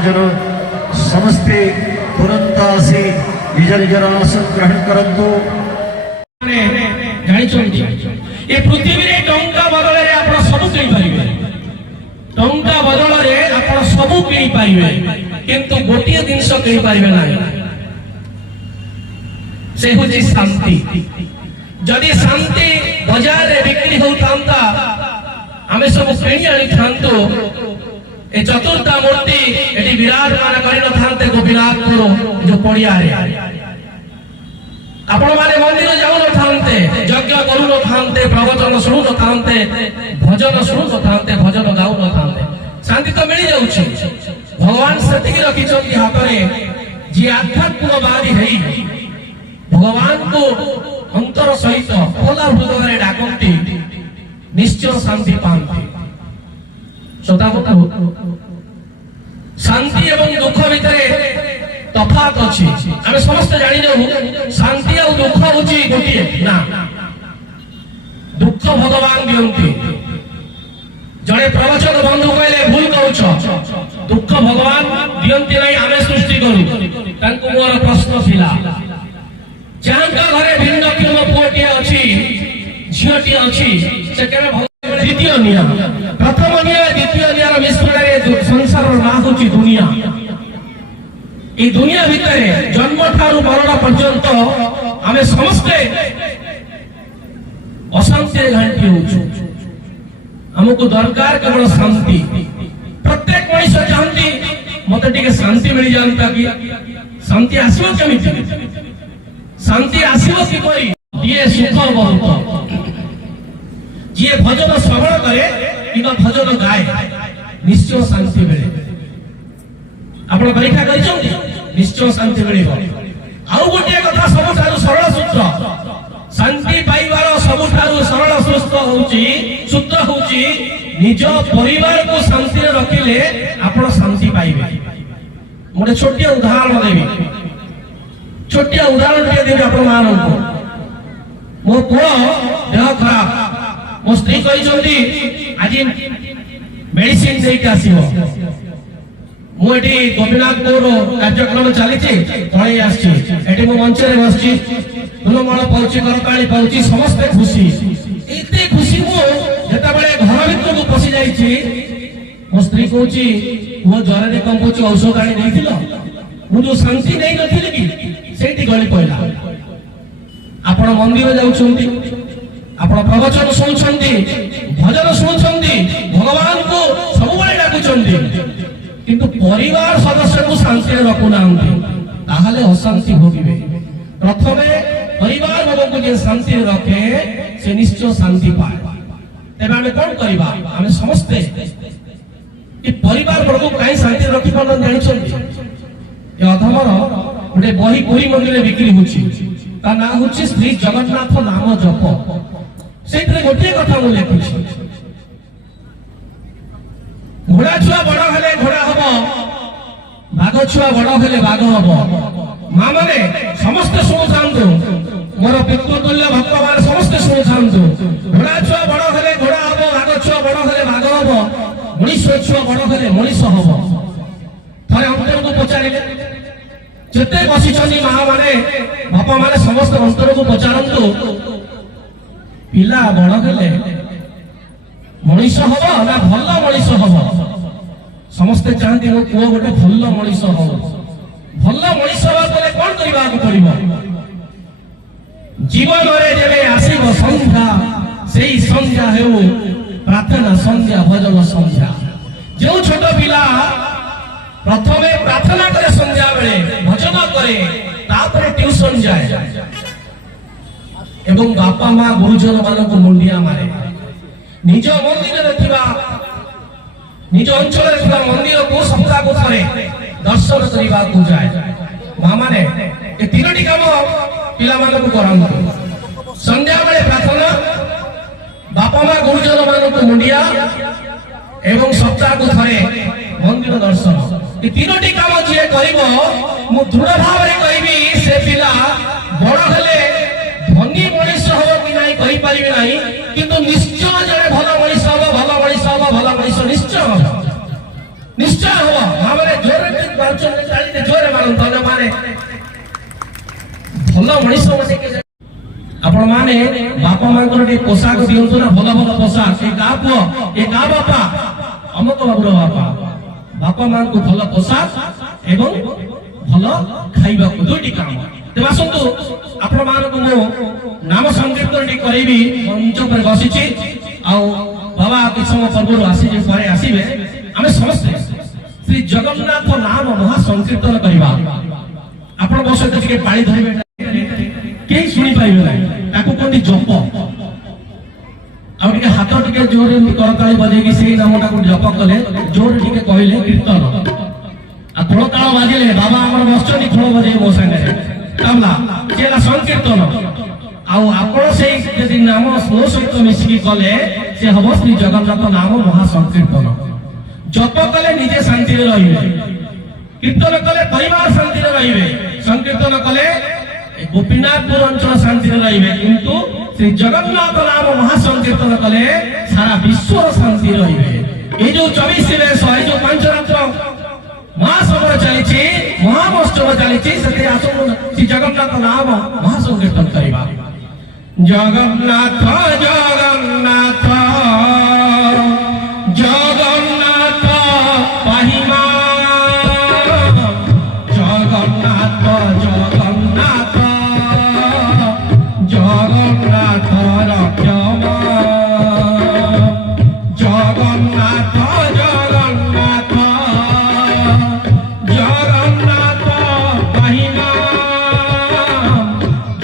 जन समस्ते तुरंत आसी निज निजर आसन ग्रहण करंतु। ए पृथ्वी रे टंका बदल रे आपण सब किनि परिबे, टंका बदल रे आपण सब किनि परिबे, किंतु गोटिए जिंस किनि परिबे नाही, से होची शांति। जदि शांति बाजार रे बिक्री होतांता आमे सब किनि आनी थांतो। ए चतुर्था मूर्ति एटी विराजमान करि न थांते गोपीनाथपुर जो पड़िया रे आपण माने मंदिर जाऊ न थांते, यज्ञ करू न थांते, प्रवचन सुनु न थांते, भजन सुनु न थांते, भजन गाऊ न थांते। शांति तो मिल जाउछि। भगवान सती रखी चंदी हाथ में जी आध्यात्मिकवादी है भगवान को अंतर सहित खोला हृदय रे डाकंती निश्चय शांति पांती। श्रोता शांति एवं दुख भितर तफात अछि। आमे समस्त जानि जाऊ शांति और दुख होछि गोटिए ना। दुख भगवान दियंती। जड़े प्रवचन बंधु कहले भूल कहउछ, दुख भगवान दियंती नहीं, आमे सृष्टि करू। तांको मोर प्रश्न थिला, जांका घरे भिन्न किलो पुओटी अछि, झियोटी अछि, से केरे भगवान द्वितीय नियम, प्रथम नियम द्वितीय नियम मिश्रण रे संसार ना होछि दुनिया। ई दुनिया भितरे जन्म ठारू मरण पर्यंत आमे समस्ते अशांति घंटी होछु। हमको दरकार केवल शांति। प्रत्येक मनुष्य चाहती मते टिके शांति मिल जानता कि शांति आसीबो केमिति, शांति आसीबो कि कोई दिए सुख बहुत। जे भजन श्रवण करे किंवा भजन गाए निश्चय शांति मिले। आपण परीक्षा करिसंती निश्चय शांति मिलिबो। आउ गोटे कथा सबठारु सरल सूत्र, शांति पाइबार सबठारु सरल सूत्र होउची निज परिवार को शांति रे रखिले आपण शांति पाइबे। मोटे छोटिया उदाहरण देबी, छोटिया उदाहरण के देबी आपण माननको। मो पुओ देह खराब, मो स्त्री कहिसंती आज मेडिसिन देई के आसीबो। मुझे गोपीनाथपुर कार्यक्रम चली पड़े आसी मो मंच में बसची फूलमाल पाऊँ करताली पाऊँ समस्ते खुशी। एते खुशी मुझे घर भीतर को पशि जाइए मो स्त्री कौच पुओ ज्वर रे कंपुच औषध आनी नहीं मुझे शांति नहीं नी कि से गली पड़ा। आपण मंदिर जाऊँच, आपण प्रवचन शुणुंट, भजन शुणुंट, भगवान को सब डाकुंट, किंतु परिवार सदस्य को शांति रखुना ताहले अशांति भोगिबे। प्रथमे परिवार लोक को जे शांति रखे से निश्चय शांति पाए। तेबे आमे कोन करबा, आमे समस्ते ए परिवार लोक को काई शांति रखि पालन जानि छथि। ए अधमर गोटे बही पुरी मंदिर बिक्री होछि, ता ना होछि श्री जगन्नाथ नाम जप। सेतरे गोटे कथा मु लेखुछि, घोड़ा छुआ बड़ हेले घोड़ा हम, बाघ छुआ बड़ हेले बाघ हम। माँ मैंने समस्ते शुणुथांतु, मोर पितृतुल्य भक्त मान समस्ते शुणुथांतु। घोड़ा छुआ बड़ हेले घोड़ा हम, बाघ छुआ बड़ हेले बाघ हम, मनुष्य छुआ बड़ हेले मनुष्य हम। थरे अंतर को पचारिले जेते बसिछनी माँ माने बापा माने समस्त अंतर को पचारंतु, पिला बड़ हेले मनुष्य हम ना भल मनुष्य हम। समस्ते चाहती मो पुओ गोटे भल मनुष्य हम। भल मनुष्य हवा कौन करबा पड़िबो। जीवन रे जेबे आसीबो संध्या, सेही संध्या हेउ प्रार्थना संध्या, भजन संध्या। जो छोट पिला प्रथमे प्रार्थना करे संध्या बेले, भजन करे, तापर ट्यूशन जाए एवं बापा माँ गुरुजन मानक मुंडिया मारे। निज मंदिर निज अंचल मंदिर को सप्ताह को थे दर्शन करने को जाए। माँ मैंने ये तीनोटी काम पिला मान को करंतु। संध्या बेले प्रार्थना, बापा माँ गुरुजन मान को मुंडिया एवं सप्ताह को थे मंदिर दर्शन। ये तीनोटी काम जी करिवो मु दृढ़ भाव रे कहबी से पिला बड़ हेले धनी मनुष्य हो कि नहीं कहि परिबे नहीं, किंतु निश्चय जड़े भल मनुष्य हो, भल मनुष्य हो, भल मनुष्य निश्चय हो, निश्चय हो। भाव रे जोर ମାରୁଛନ୍ତି ଚାଳିତେ ଜୋରେ ମାରନ୍ତୁ ଅନ୍ୟମାନେ ଭଲ ମଣିଷ ମାନେ ଆପଣ ମାନେ ବାପା ମାଙ୍କର ଟିକେ ପୋଷାକ ଦିଅନ୍ତୁ ନା ଭଲ ଭଲ ପୋଷାକ ଏ ଗାଁ ପୁଅ ଏ ଗାଁ ବାପା ଅମକ ବାବୁର ବାପା ବାପା ମାଙ୍କୁ ଭଲ ପୋଷାକ ଏବଂ ଭଲ ଖାଇବାକୁ ଦୁଇଟି କାମ ତେବେ ଆସନ୍ତୁ ଆପଣ ମାନଙ୍କୁ ମୁଁ ନାମ ସଂକୀର୍ତ୍ତନ ଟିକେ କରିବି ମଞ୍ଚ ଉପରେ ବସିଛି ଆଉ ବାବା କିଛି ସମୟ ପୂର୍ବରୁ ଆସିବେ ପରେ ଆସିବେ ଆମେ ସମସ୍ତେ ଶ୍ରୀ ଜଗନ୍ନାଥ ନାମ ମହା ସଂକୀର୍ତ୍ତନ କରିବା ଆପଣଙ୍କ ସହିତ ଟିକେ ପାଳି ଧରିବେ କେହି ଶୁଣି ପାରିବେ ନାହିଁ ତାକୁ କୁହନ୍ତି ଜପ ଆଉ ଟିକେ ହାତ ଟିକେ ଜୋରରେ କରତାଳି ବଜେଇକି ସେଇ ନାମଟାକୁ ଜପ କଲେ ଜୋରରେ ଟିକେ କହିଲେ କୀର୍ତ୍ତନ ଆଉ ଖୋଳ ତାଳ ବାଜିଲେ ବାବା ଆମର ବସିଛନ୍ତି ଖୋଳ ବଜେଇ ମୋ ସାଙ୍ଗରେ ତାବଲା ସେ ହେଲା ସଂକୀର୍ତ୍ତନ ଆଉ ଆପଣ ସେଇ ଯଦି ନାମ ସ୍ଲୋ ସହିତ ମିଶିକି କଲେ ସେ ହବ ଶ୍ରୀ ଜଗନ୍ନାଥ ନାମ ମହା ସଂକୀର୍ତ୍ତନ ଜପ କଲେ ନିଜେ ଶାନ୍ତିରେ ରହିବେ କୀର୍ତ୍ତନ କଲେ ପରିବାର ଶାନ୍ତିରେ ରହିବେ ସଂକୀର୍ତ୍ତନ କଲେ ଗୋପୀନାଥପୁର ଅଞ୍ଚଳ ଶାନ୍ତିରେ ରହିବେ କିନ୍ତୁ ଶ୍ରୀ ଜଗନ୍ନାଥ ନାମ ମହା ସଂକୀର୍ତ୍ତନ କଲେ ସାରା ବିଶ୍ୱର ଶାନ୍ତି ରହିବେ এই যে 24 বেশ এই যে পঞ্চরাত্র মহাসমর চালিছি মহামোৎসব চালিছি সেটি আসুন শ্রী জগন্নাথ নাম মহাসংকীর্তন করিবা জগন্নাথ জগন্নাথ জগন্নাথ পাহিমা জগন্নাথ জগন্নাথ জগন্নাথ রক্ষমা জগন্নাথ জগন্নাথ জগন্নাথ পাহিমা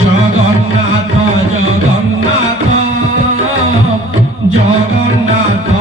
জগন্নাথ জগন্নাথ জগন্নাথ